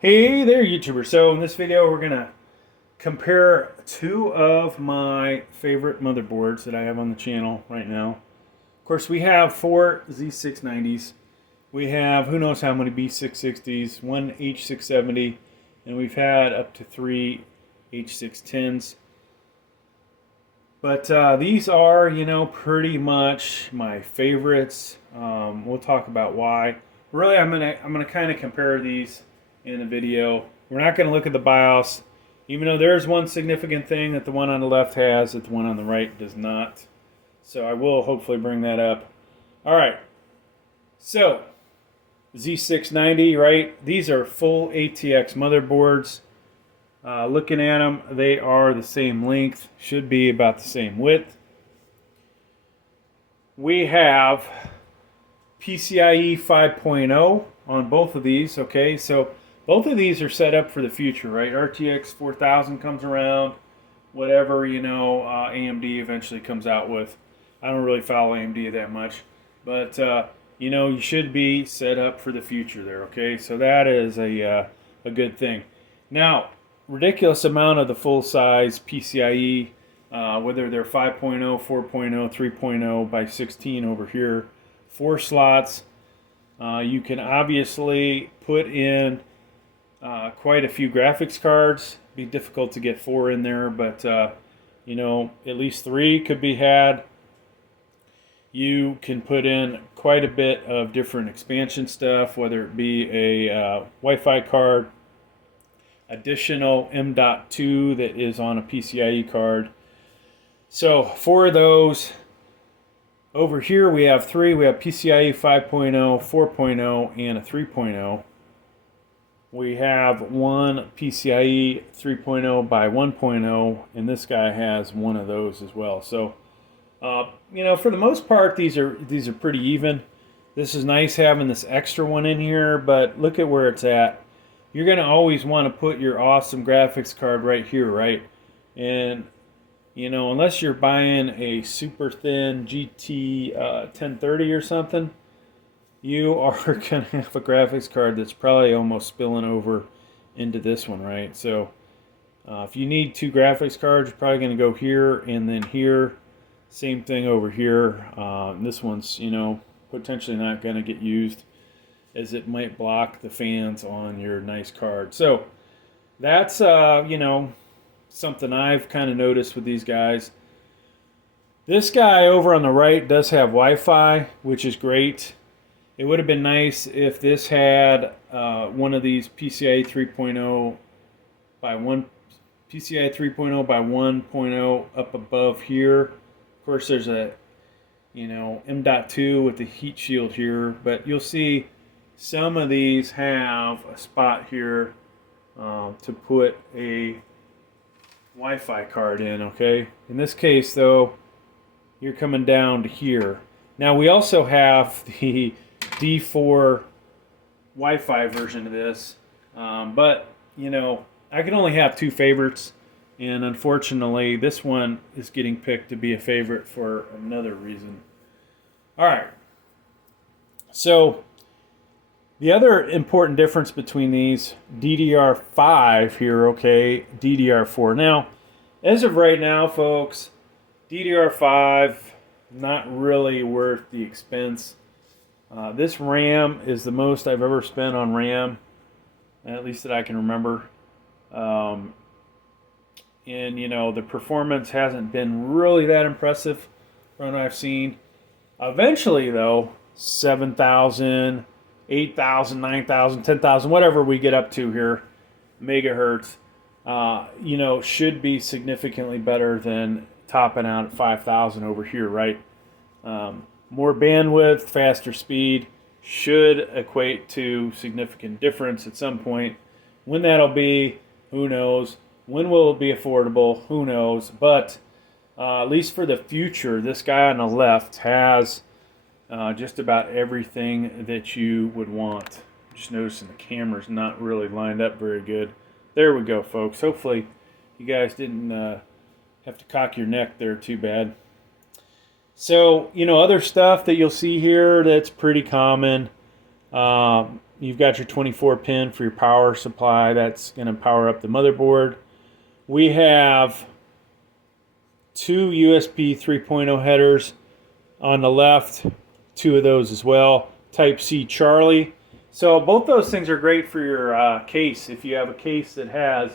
Hey there, YouTuber. So in this video, we're gonna compare two of my favorite motherboards that I have on the channel right now. Of course, we have four Z690s. We have who knows how many B660s, one H670, and we've had up to three H610s. But these are, pretty much my favorites. We'll talk about why. Really, I'm gonna kind of compare these in the video. We're not going to look at the BIOS, even though there's one significant thing that the one on the left has that the one on the right does not. So I will hopefully bring that up. All right. So Z690, right? These are full ATX motherboards. Looking at them, they are the same length, should be about the same width. We have PCIe 5.0 on both of these, okay? So both of these are set up for the future, right? RTX 4000 comes around, whatever, AMD eventually comes out with. I don't really follow AMD that much, but, you should be set up for the future there, okay? So that is a good thing. Now, ridiculous amount of the full-size PCIe, whether they're 5.0, 4.0, 3.0 by 16 over here, 4 slots. You can obviously put in quite a few graphics cards. Be difficult to get 4 in there, but at least 3 could be had. You can put in quite a bit of different expansion stuff, whether it be a Wi-Fi card, additional M.2 that is on a PCIe card. So for those, over here we have 3. We have PCIe 5.0, 4.0, and a 3.0. We have one PCIe 3.0 by 1.0, and this guy has one of those as well. So, for the most part, these are pretty even. This is nice having this extra one in here, but look at where it's at. You're going to always want to put your awesome graphics card right here, right? And, unless you're buying a super thin GT 1030 or something, you are going to have a graphics card that's probably almost spilling over into this one, right? So if you need 2 graphics cards, you're probably going to go here and then here. Same thing over here. This one's, potentially not going to get used, as it might block the fans on your nice card. So that's, something I've kind of noticed with these guys. This guy over on the right does have Wi-Fi, which is great. It would have been nice if this had one of these PCIe 3.0 by 1.0 up above here. Of course, there's a M.2 with the heat shield here, but you'll see some of these have a spot here to put a Wi-Fi card in, okay? In this case, though, you're coming down to here. Now, we also have the D4 Wi-Fi version of this, but, I can only have 2 favorites, and unfortunately, this one is getting picked to be a favorite for another reason. All right. So the other important difference between these, DDR5 here, okay, DDR4. Now, as of right now, folks, DDR5, not really worth the expense. This RAM is the most I've ever spent on RAM, at least that I can remember. And, the performance hasn't been really that impressive from what I've seen. Eventually, though, 7,000, 8,000, 9,000, 10,000, whatever we get up to here, megahertz, should be significantly better than topping out at 5,000 over here, right? More bandwidth, faster speed should equate to significant difference at some point. When that'll be, who knows? When will it be affordable? Who knows? But at least for the future, this guy on the left has just about everything that you would want. Just noticing the camera's not really lined up very good. There we go, folks. Hopefully you guys didn't have to cock your neck there too bad. So, other stuff that you'll see here that's pretty common. you've got your 24 pin for your power supply. That's going to power up the motherboard. We have two USB 3.0 headers on the left, two of those as well. Type C Charlie. So both those things are great for your case. If you have a case that has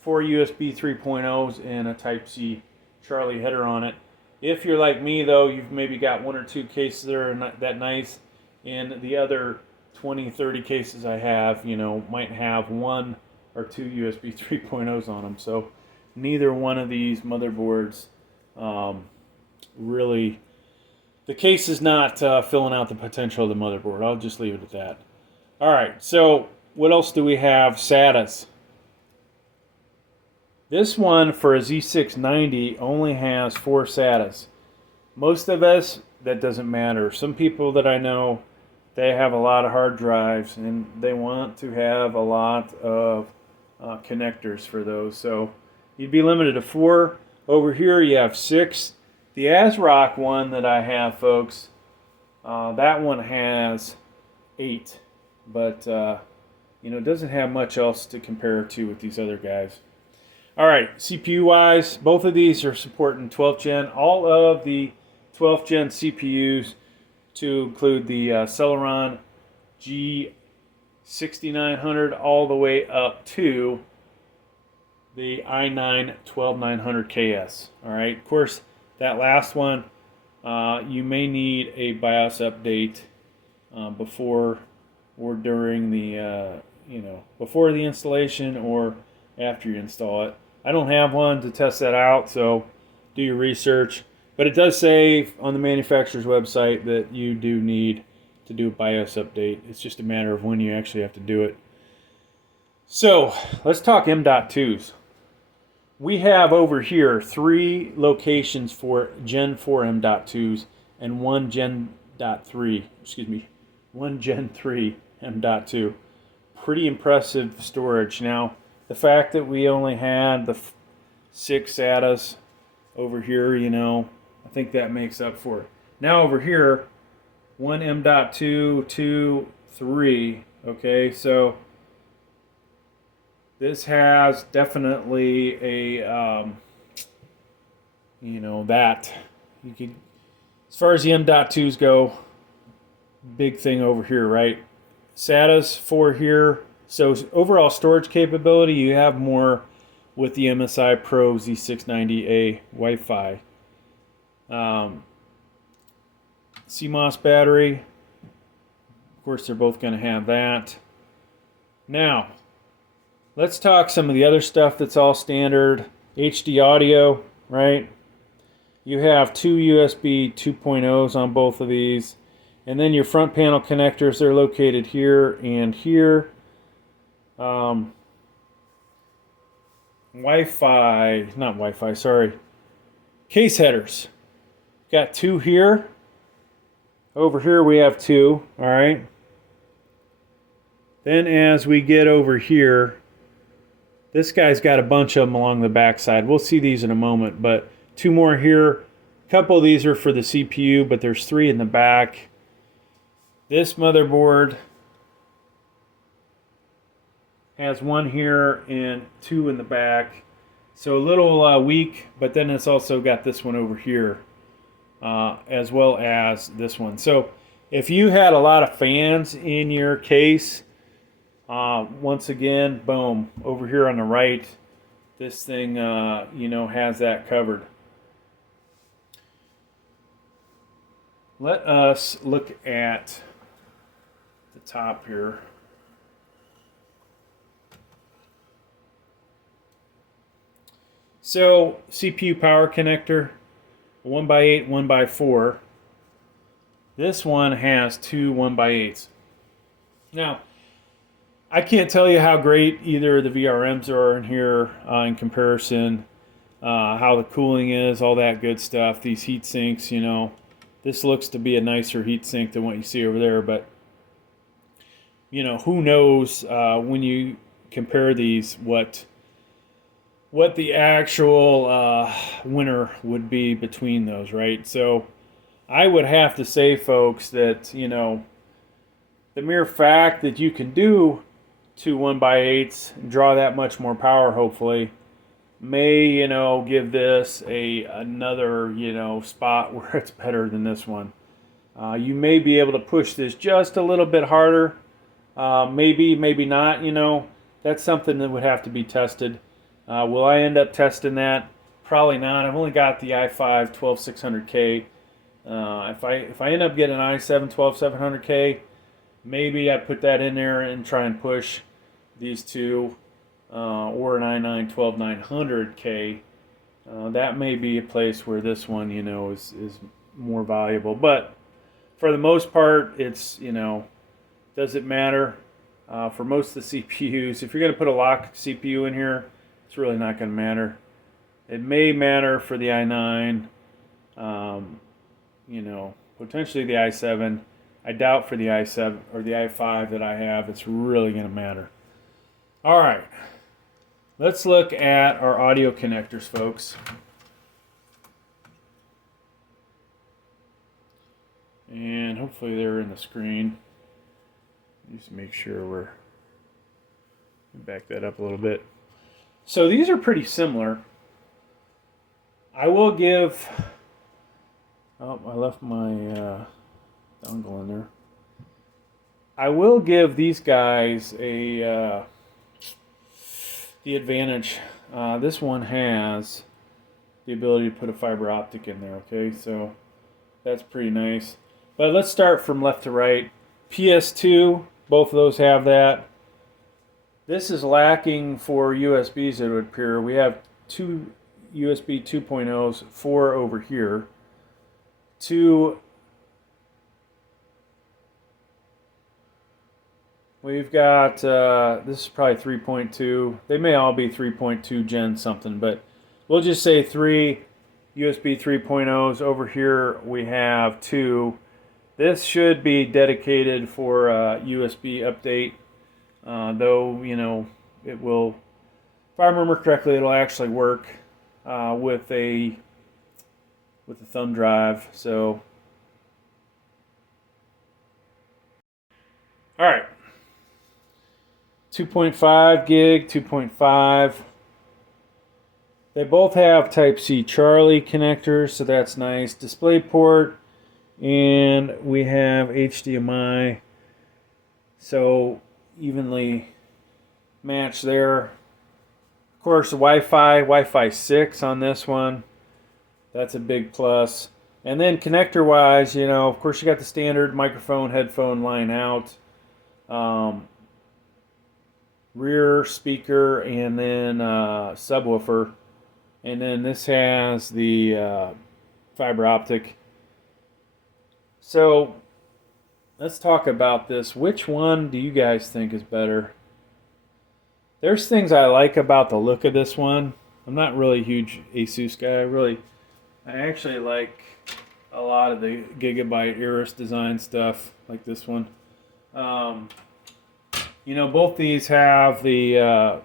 four USB 3.0s and a Type C Charlie header on it. If you're like me though, you've maybe got one or two cases that are not that nice, and the other 20, 30 cases I have, might have one or two USB 3.0s on them. So neither one of these motherboards really, the case is not filling out the potential of the motherboard. I'll just leave it at that. All right, so what else do we have? SATAs. This one for a Z690 only has 4 SATAs. Most of us, that doesn't matter. Some people that I know, they have a lot of hard drives and they want to have a lot of connectors for those. So you'd be limited to 4. Over here you have 6. The ASRock one that I have, folks, that one has 8. But, it doesn't have much else to compare to with these other guys. All right, CPU-wise, both of these are supporting 12th gen. All of the 12th gen CPUs, to include the Celeron G6900 all the way up to the i9-12900KS. All right, of course, that last one, you may need a BIOS update before or during the, before the installation or after you install it. I don't have one to test that out, so do your research. But it does say on the manufacturer's website that you do need to do a BIOS update. It's just a matter of when you actually have to do it. So let's talk M.2s. We have over here 3 locations for Gen 4 M.2s and one Gen 3 M.2. Pretty impressive storage. Now, the fact that we only had the 6 SATAs over here, I think that makes up for it. Now over here, one M.2, 2, 3. Okay, so this has definitely a, that you could, as far as the M.2s go, big thing over here, right? SATAs 4 here. So overall storage capability, you have more with the MSI Pro Z690-A Wi-Fi. CMOS battery. Of course, they're both going to have that. Now, let's talk some of the other stuff that's all standard. HD audio, right? You have 2 USB 2.0s on both of these. And then your front panel connectors, they're located here and here. Case headers. Got 2 here. Over here we have 2, all right? Then as we get over here, this guy's got a bunch of them along the back side. We'll see these in a moment, but 2 more here. A couple of these are for the CPU, but there's 3 in the back. This motherboard has 1 here and 2 in the back. So a little weak, but then it's also got this one over here, as well as this one. So if you had a lot of fans in your case, once again, boom, over here on the right, this thing, has that covered. Let us look at the top here. So CPU power connector, 1x8, 1x4. This one has 2 1x8s. Now, I can't tell you how great either of the VRMs are in here in comparison, how the cooling is, all that good stuff. These heat sinks, this looks to be a nicer heat sink than what you see over there, but who knows when you compare these what the actual winner would be between those, right? So I would have to say, folks, that the mere fact that you can do two 1x8s, draw that much more power, hopefully, may, give this another, spot where it's better than this one. You may be able to push this just a little bit harder. Maybe not, That's something that would have to be tested. Will I end up testing that? Probably not. I've only got the i5 12600K. If I end up getting an i7 12700K, maybe I put that in there and try and push these two, or an i9 12900K. That may be a place where this one, is more valuable. But for the most part, it's, does it matter? For most of the CPUs, if you're going to put a lock CPU in here, it's really not going to matter. It may matter for the i9, potentially the i7. I doubt for the i7 or the i5 that I have, it's really going to matter. All right, let's look at our audio connectors, folks. And hopefully they're in the screen. Just make sure we're back that up a little bit. So these are pretty similar. I will give. Oh, I left my dongle in there. I will give these guys the advantage. This one has the ability to put a fiber optic in there. Okay, so that's pretty nice. But let's start from left to right. PS2, both of those have that. This is lacking for USBs, it would appear. We have two USB 2.0s, 4 over here. We've got, this is probably 3.2. They may all be 3.2 gen something, but we'll just say 3 USB 3.0s. Over here we have 2. This should be dedicated for USB update, though, it will, if I remember correctly, it'll actually work with a thumb drive. So, all right, 2.5 gig, 2.5. They both have Type-C Charlie connectors, so that's nice. DisplayPort, and we have HDMI, so evenly matched there. Of course, Wi-Fi 6 on this one. That's a big plus. And then connector-wise, of course, you got the standard microphone, headphone line out, rear speaker, and then subwoofer. And then this has the fiber optic. So let's talk about this. Which one do you guys think is better? There's things I like about the look of this one. I'm not really a huge Asus guy. I actually like a lot of the Gigabyte Iris design stuff, like this one. Both these have the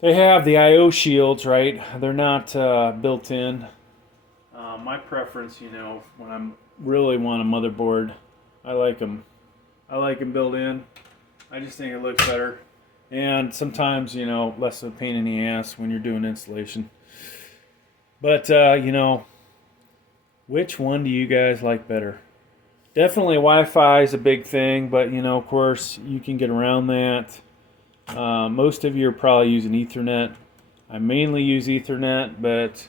they have the I/O shields, right? They're not built in. My preference, when I'm really want a motherboard, I like them built in. I just think it looks better, and sometimes less of a pain in the ass when you're doing installation. But which one do you guys like better? Definitely Wi-Fi is a big thing, but of course you can get around that. Most of you are probably using Ethernet. I mainly use Ethernet, but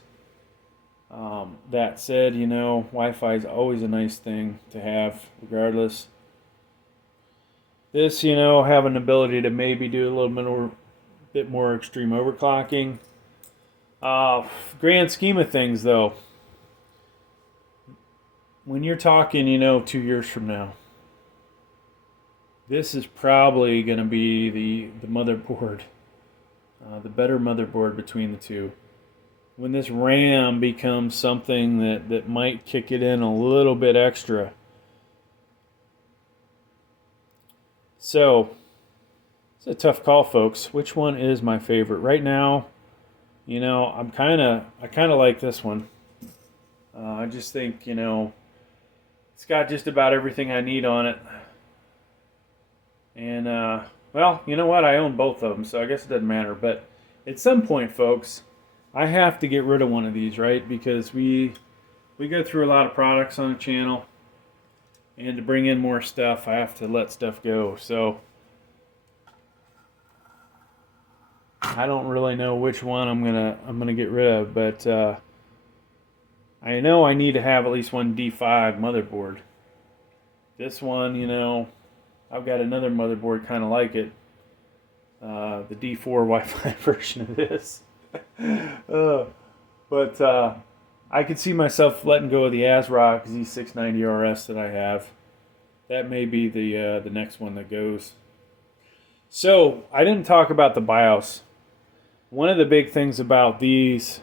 that said, Wi-Fi is always a nice thing to have, regardless. This, have an ability to maybe do a little bit more extreme overclocking. Grand scheme of things, though, when you're talking, 2 years from now, this is probably going to be the motherboard, the better motherboard between the two. When this RAM becomes something that might kick it in a little bit extra. So, it's a tough call, folks. Which one is my favorite? Right now, I kind of like this one. I just think, it's It's got just about everything I need on it. And, well, you know what? I own both of them, so I guess it doesn't matter. But at some point, folks, I have to get rid of one of these, right? Because we go through a lot of products on the channel. And to bring in more stuff, I have to let stuff go. So I don't really know which one I'm gonna get rid of, but I know I need to have at least one D5 motherboard. This one, you know, I've got another motherboard kind of like it, the D4 Wi-Fi version of this. But I could see myself letting go of the ASRock Z690RS that I have. That may be the next one that goes. So I didn't talk about the BIOS. One of the big things about these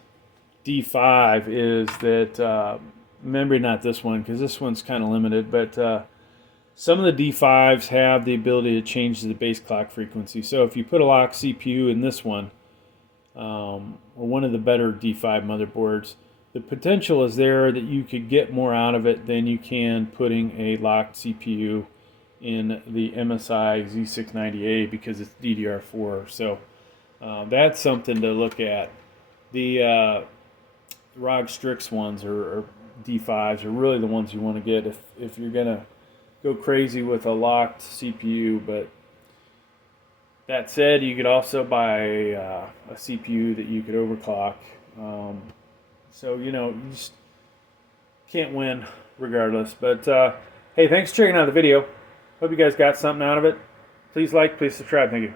D5 is that, maybe not this one because this one's kind of limited, but some of the D5s have the ability to change the base clock frequency. So if you put a locked CPU in this one, or one of the better D5 motherboards, the potential is there that you could get more out of it than you can putting a locked CPU in the MSI Z690-A because it's DDR4. So that's something to look at. The ROG Strix ones or D5s are really the ones you want to get if you're gonna go crazy with a locked CPU. But that said, you could also buy a CPU that you could overclock. So, you know, you just can't win regardless. But, hey, thanks for checking out the video. Hope you guys got something out of it. Please like, please subscribe. Thank you.